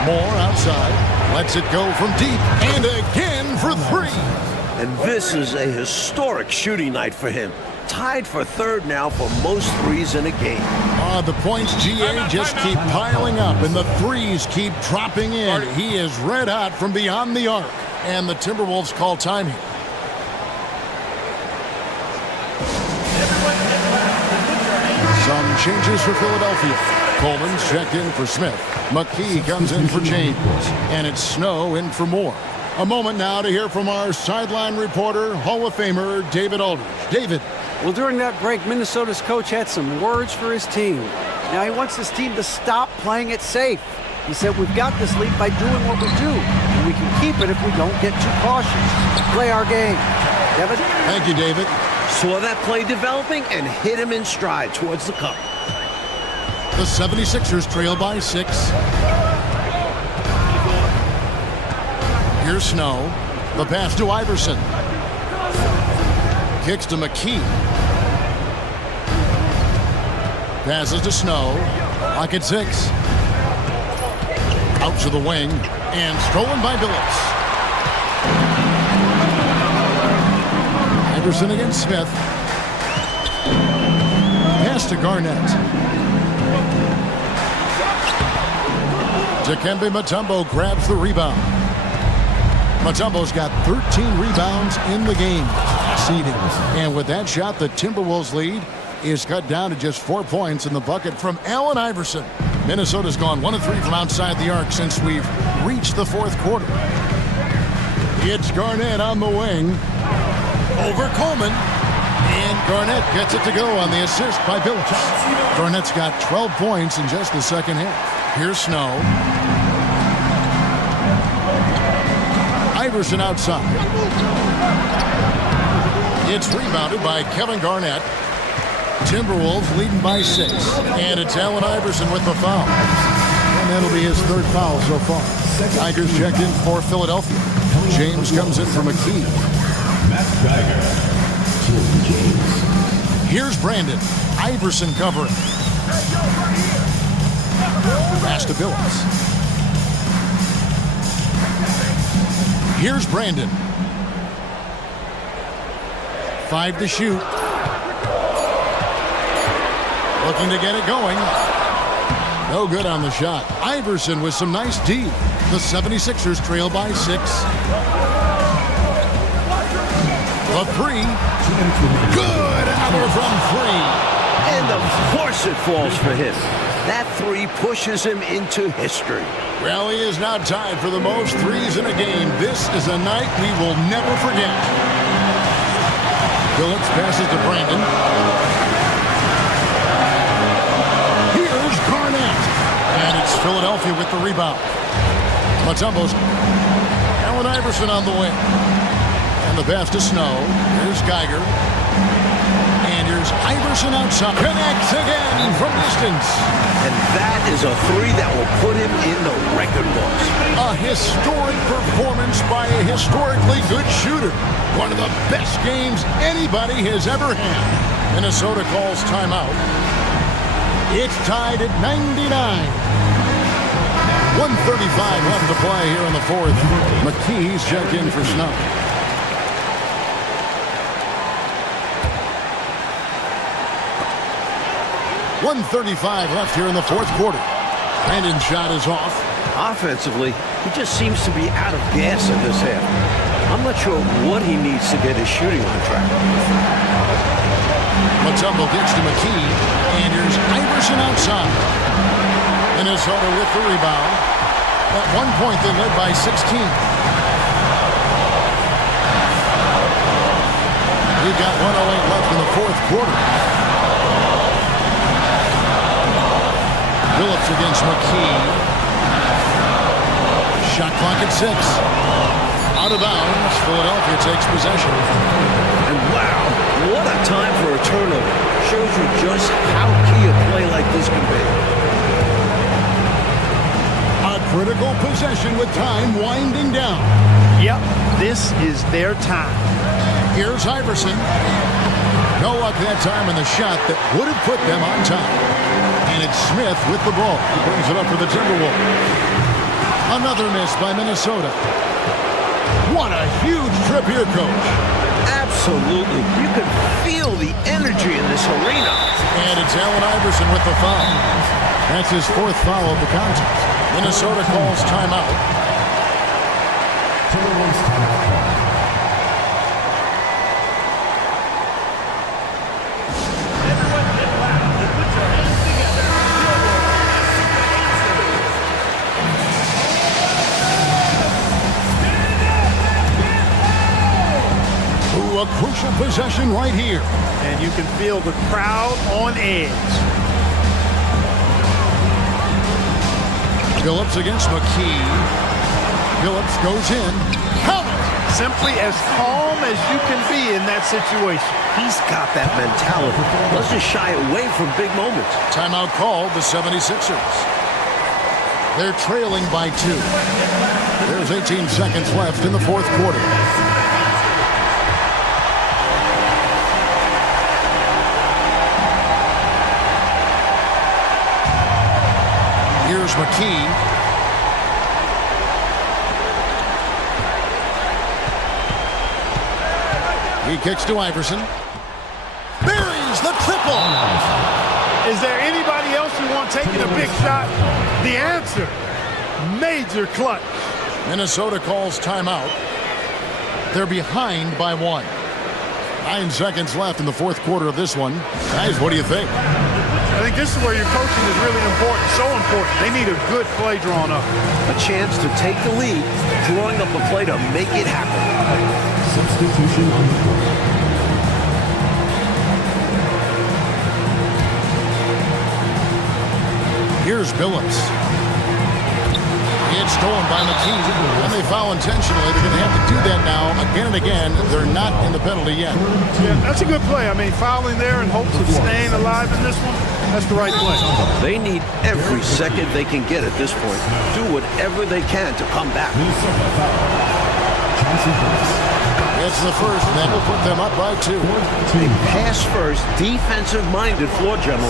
Moore outside. Lets it go from deep. And again for 3. And this is a historic shooting night for him. Tied for 3rd now for most threes in a game. The points, GA, just keep piling up, and the threes keep dropping in. He is red hot from beyond the arc. And the Timberwolves call time here. Some changes for Philadelphia. Coleman's checked in for Smith. McKee comes in for James. And it's Snow in for Moore. A moment now to hear from our sideline reporter, Hall of Famer David Aldridge. David. Well, during that break, Minnesota's coach had some words for his team. Now he wants his team to stop playing it safe. He said, we've got this lead by doing what we do, and we can keep it if we don't get too cautious. Play our game. Devin? Thank you, David. Saw that play developing and hit him in stride towards the cup. The 76ers trail by 6. Here's Snow. The pass to Iverson. Kicks to McKee. Passes to Snow. Lock at 6. Out to the wing. And stolen by Billups. Iverson against Smith. Pass to Garnett. Dikembe Mutombo grabs the rebound. Mutombo's got 13 rebounds in the game. Seeding. And with that shot, the Timberwolves lead is cut down to just 4 points in the bucket from Allen Iverson. Minnesota's gone 1 of 3 from outside the arc since we've reached the fourth quarter. It's Garnett on the wing. Over Coleman. And Garnett gets it to go on the assist by Billups. Garnett's got 12 points in just the second half. Here's Snow. Iverson outside. It's rebounded by Kevin Garnett. Timberwolves leading by 6. And it's Allen Iverson with the foul. And that'll be his 3rd foul so far. Tigers checked in for Philadelphia. James comes in for McKee. Matt Geiger. Tilton James. Here's Brandon. Iverson covering. Pass to Billups. Here's Brandon. 5 to shoot. Looking to get it going. No good on the shot. Iverson with some nice D. The 76ers trail by 6. The 3. Good hammer from 3. And of course it falls for him. That 3 pushes him into history. Well, he is now tied for the most threes in a game. This is a night we will never forget. Billups passes to Brandon. Here's Garnett. And it's Philadelphia with the rebound. Mutombo's Allen Iverson on the wing. And the pass to Snow. Here's Geiger. And here's Iverson outside. Connects again from distance. And that is a 3 that will put him in the record books. A historic performance by a historically good shooter. One of the best games anybody has ever had. Minnesota calls timeout. It's tied at 99. 1:35 left to play here in the fourth. McKee's checked in for Snow. .135 left here in the fourth quarter. Brandon's shot is off. Offensively, he just seems to be out of gas in this half. I'm not sure what he needs to get his shooting on track. Mutombo gets to McKee, and here's Iverson outside. Minnesota with the rebound. At one point, they led by 16. We've got 1:08 left in the fourth quarter. Billups against McKee. Shot clock at 6. Out of bounds. Philadelphia takes possession. And wow, what a time for a turnover. Shows you just how key a play like this can be. A critical possession with time winding down. Yep, this is their time. Here's Iverson. No luck that time on the shot that would have put them on top. And it's Smith with the ball. He brings it up for the Timberwolves. Another miss by Minnesota. What a huge trip here, Coach. Absolutely. You can feel the energy in this arena. And it's Allen Iverson with the foul. That's his 4th foul of the contest. Minnesota calls timeout. Timberwolves timeout call. A crucial possession right here. And you can feel the crowd on edge. Billups against McKee. Billups goes in. Count it! Simply as calm as you can be in that situation. He's got that mentality. Doesn't shy away from big moments. Timeout called the 76ers. They're trailing by 2. There's 18 seconds left in the fourth quarter. Here's McKee. He kicks to Iverson. Buries the triple. Is there anybody else you want taking a big shot? The answer, major clutch. Minnesota calls timeout. They're behind by 1. 9 seconds left in the fourth quarter of this one. Guys, what do you think? I think this is where your coaching is really important, so important. They need a good play drawn up. A chance to take the lead, drawing up a play to make it happen. Substitution on the court. Here's Billups. It's stolen by McKee, and they foul intentionally. They're going to have to do that now again and again. They're not in the penalty yet. Yeah, that's a good play. I mean, fouling there in hopes of staying alive in this one, that's the right play. They need every second they can get at this point. Do whatever they can to come back. It's the first, and that will put them up by 2. A pass-first, defensive-minded floor general.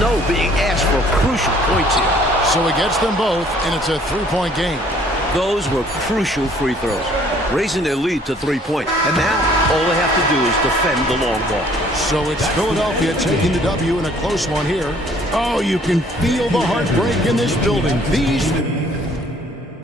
Snow being asked for crucial points here. So he gets them both, and it's a 3-point game. Those were crucial free throws, raising their lead to 3-point. And now, all they have to do is defend the long ball. So it's Philadelphia taking the W in a close one here. Oh, you can feel the heartbreak in this building. These